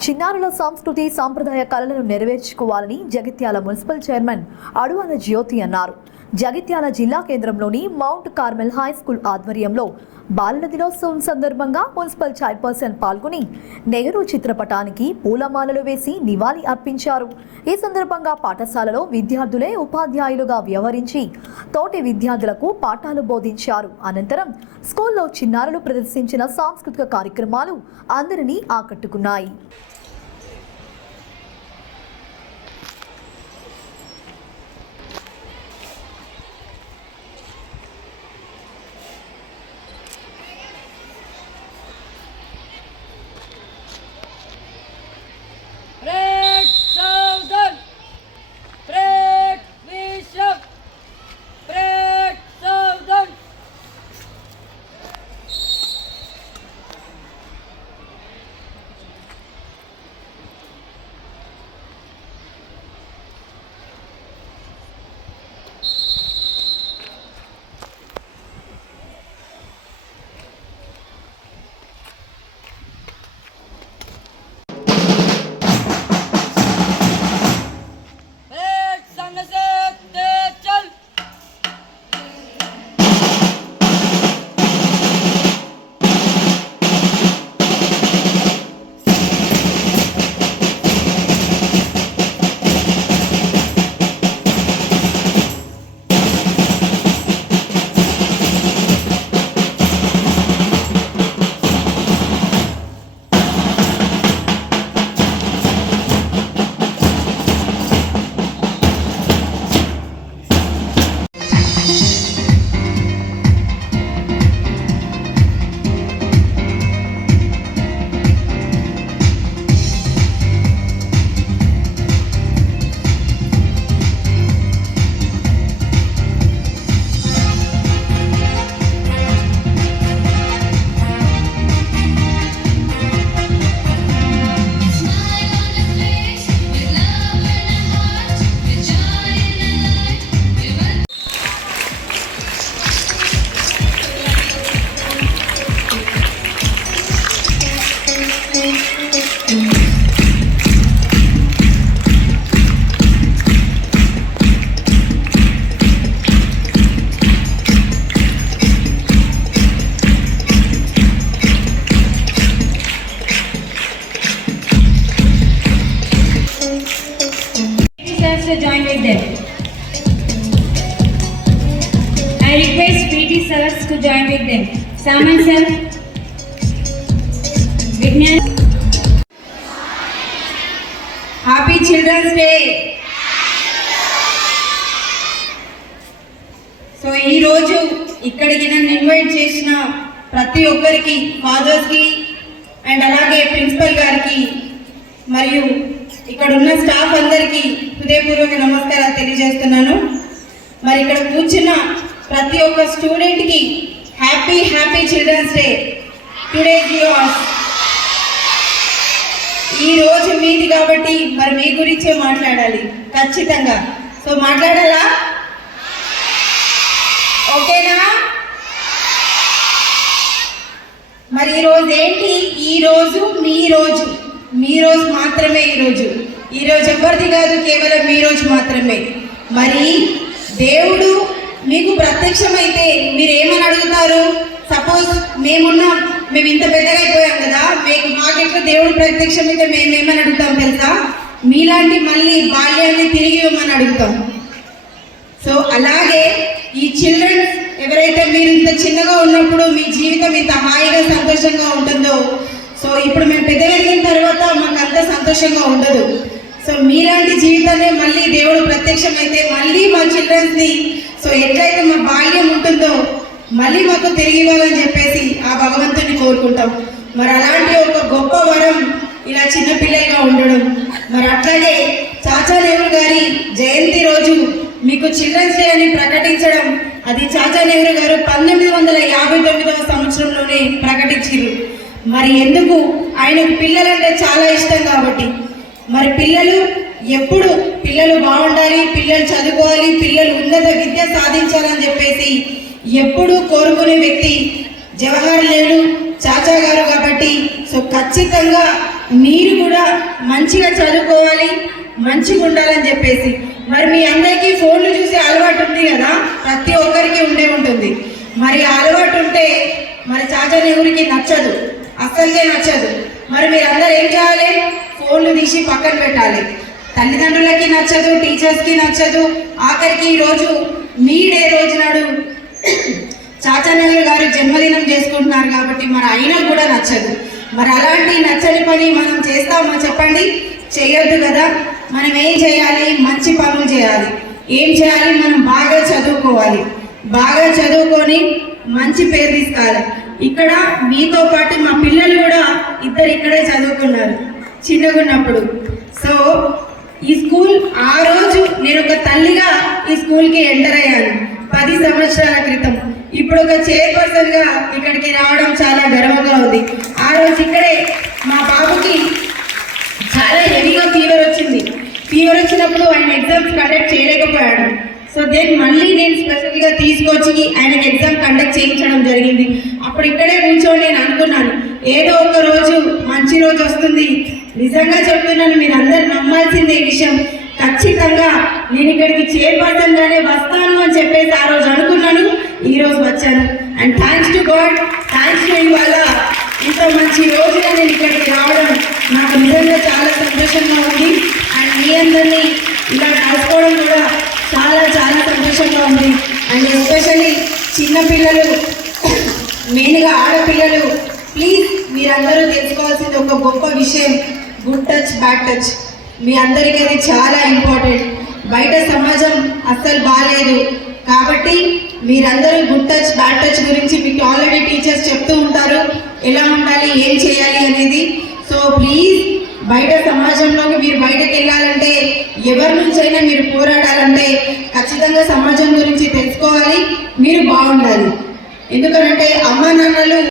చిన్నారుల సంస్కృతి సాంప్రదాయ కళలను నెరవేర్చుకోవాలని జగిత్యాల మున్సిపల్ చైర్మన్ అడువాల జ్యోతి అన్నారు. జగిత్యాల జిల్లా కేంద్రంలోని మౌంట్ కార్మెల్ హై స్కూల్ ఆధ్వర్యంలో బాలల దినోత్సవం సందర్భంగా మున్సిపల్ చైర్పర్సన్ పాల్గొని నెహ్రూ చిత్రపటానికి పూలమాలలు వేసి నివాళి అర్పించారు. ఈ సందర్భంగా పాఠశాలలో విద్యార్థులే ఉపాధ్యాయులుగా వ్యవహరించి తోటి విద్యార్థులకు పాఠాలు బోధించారు. అనంతరం స్కూల్లో చిన్నారులు ప్రదర్శించిన సాంస్కృతిక కార్యక్రమాలు అందరినీ ఆకట్టుకున్నాయి. To join with them. I request PT sirs to join with them. Saman sir, Vignan. Happy Children's Day. So ఈ రోజు ఇక్కడికి నన్ను ఇన్వైట్ చేసిన ప్రతి ఒక్కరికి, ఫాదర్స్ కి అండ్ అలాగే ప్రిన్సిపల్ గారికి మరియు ఇక్కడ ఉన్న స్టాఫ్ అందరికీ హృదయపూర్వక నమస్కారాలు తెలియజేస్తున్నాను. మరి ఇక్కడ కూర్చున్న ప్రతి ఒక్క స్టూడెంట్కి happy happy children's day. Today yours. ఈ రోజు మీది కాబట్టి మరి మీ గురించే మాట్లాడాలి ఖచ్చితంగా. సో మాట్లాడాలా? ఓకేనా? మరి ఈరోజు ఏంటి? ఈరోజు మీ రోజు మాత్రమే. ఈరోజు ఎవరిది కాదు, కేవలం మీ రోజు మాత్రమే. మరి దేవుడు మీకు ప్రత్యక్షమైతే మీరు ఏమని అడుగుతారు? సపోజ్ మేము ఇంత పెద్దగా అయిపోయాం కదా, మాకెట్లా దేవుడు ప్రత్యక్షమైతే మేమేమని అడుగుతాం తెలుసా? మీలాంటి మళ్ళీ బాల్యాన్ని తిరిగి ఇవ్వమని అడుగుతాం. సో అలాగే ఈ చిల్డ్రన్ ఎవరైతే మీరు ఇంత చిన్నగా ఉన్నప్పుడు మీ జీవితం ఇంత హాయిగా సంతోషంగా ఉంటుందో, సో ఇప్పుడు మేము పెద్ద పెరిగిన తర్వాత మాకు అంత సంతోషంగా ఉండదు. సో మీలాంటి జీవితాన్ని మళ్ళీ దేవుడు ప్రత్యక్షమైతే మళ్ళీ మా చిల్డ్రన్స్ని సో ఎట్లయితే మా బాల్యం ఉంటుందో మళ్ళీ మాకు తిరిగి ఇవ్వాలని చెప్పేసి ఆ భగవంతుని కోరుకుంటాం. మరి అలాంటి ఒక గొప్ప వరం ఇలా చిన్నపిల్లలుగా ఉండడం. మరి అట్లాగే చాచా నెహ్రూ గారి జయంతి రోజు మీకు చిల్డ్రన్స్ డే అని ప్రకటించడం, అది చాచా నెహ్రూ గారు 1959వ సంవత్సరంలోనే ప్రకటించారు. మరి ఎందుకు? ఆయనకు పిల్లలంటే చాలా ఇష్టం కాబట్టి. మరి పిల్లలు బాగుండాలి, పిల్లలు చదువుకోవాలి, పిల్లలు ఉన్నత విద్య సాధించాలని చెప్పేసి ఎప్పుడూ కోరుకునే వ్యక్తి జవహర్ నెహ్రూ చాచా గారు కాబట్టి సో ఖచ్చితంగా మీరు కూడా మంచిగా చదువుకోవాలి, మంచిగా ఉండాలని చెప్పేసి. మరి మీ అందరికీ ఫోన్లు చూసే అలవాటు ఉంది కదా, ప్రతి ఒక్కరికి ఉండే ఉంటుంది. మరి ఆ అలవాటు ఉంటే మరి చాచా నెహ్రూకి నచ్చదు, అస్సలకే నచ్చదు. మరి మీరందరూ ఏం చేయాలి? ఫోన్లు తీసి పక్కన పెట్టాలి. తల్లిదండ్రులకి నచ్చదు, టీచర్స్కి నచ్చదు. ఆఖరికి ఈరోజు మీ డే రోజు నాడు చాచా నెహ్రూ గారు జన్మదినం చేసుకుంటున్నారు కాబట్టి మరి ఆయనకు కూడా నచ్చదు. మరి అలాంటి నచ్చని పని మనం చేస్తామో చెప్పండి? చేయొద్దు కదా. మనం ఏం చేయాలి? మంచి పనులు చేయాలి. ఏం చేయాలి? మనం బాగా చదువుకోవాలి. బాగా చదువుకొని మంచి పేరు తీసుకోవాలి. ఇక్కడ మీతో పాటు మా పిల్లలు కూడా ఇద్దరు ఇక్కడే చదువుకున్నారు చిన్నగా ఉన్నప్పుడు. సో ఈ స్కూల్ ఆ రోజు నేను ఒక తల్లిగా ఈ స్కూల్కి ఎంటర్ అయ్యాను 10 సంవత్సరాల క్రితం. ఇప్పుడు ఒక చైర్పర్సన్గా ఇక్కడికి రావడం చాలా గర్వంగా ఉంది. ఆ రోజు ఇక్కడే మా బాబుకి చాలా హెవీగా ఫీవర్ వచ్చింది. ఫీవర్ వచ్చినప్పుడు ఆయన ఎగ్జామ్స్ కండక్ట్ చేయలేకపోయాడు. సో దెన్ మళ్ళీ నేను స్పెషల్గా తీసుకొచ్చి ఆయనకి ఎగ్జామ్ కండక్ట్ చేయించడం జరిగింది. అప్పుడు ఇక్కడే కూర్చొని నేను అనుకున్నాను, ఏదో ఒక రోజు మంచి రోజు వస్తుంది. నిజంగా చెప్తున్నాను, మీరు అందరు నమ్మాల్సిందే ఈ విషయం. ఖచ్చితంగా నేను ఇక్కడికి చైర్పర్సన్గానే వస్తాను అని చెప్పేసి ఆ రోజు అనుకున్నాను. ఈ రోజు వచ్చాను. And thanks to God, thanks to ఇవాళ ఇంత మంచి రోజుగా నేను ఇక్కడికి రావడం నాకు నిజంగా చాలా సంతోషంగా ఉంది. అండ్ మీ అందరినీ ఇలా కలుసుకోవడం కూడా చాలా చాలా సంతోషంగా ఉంది. అండ్ ఎస్పెషల్లీ చిన్నపిల్లలు, మెయిన్గా ఆడపిల్లలు, ప్లీజ్ మీరందరూ తెలుసుకోవాల్సింది ఒక గొప్ప విషయం, గుడ్ టచ్ బ్యాడ్ టచ్. మీ అందరికీ అది చాలా ఇంపార్టెంట్. బయట సమాజం అస్సలు బాగాలేదు కాబట్టి మీరందరూ గుడ్ టచ్ బ్యాడ్ టచ్ గురించి మీకు ఆల్రెడీ టీచర్స్ చెప్తూ ఉంటారు, ఎలా ఉండాలి, ఏం చేయాలి అనేది. సో ప్లీజ్ బయట సమాజంలోకి మీరు బయటకు వెళ్ళాలంటే, ఎవరి నుంచైనా మీరు పోరాడాలంటే ఖచ్చితంగా సమాజం గురించి తెలుసుకోవాలి, మీరు బాగుండాలి. ఎందుకంటే అమ్మా నాన్నలు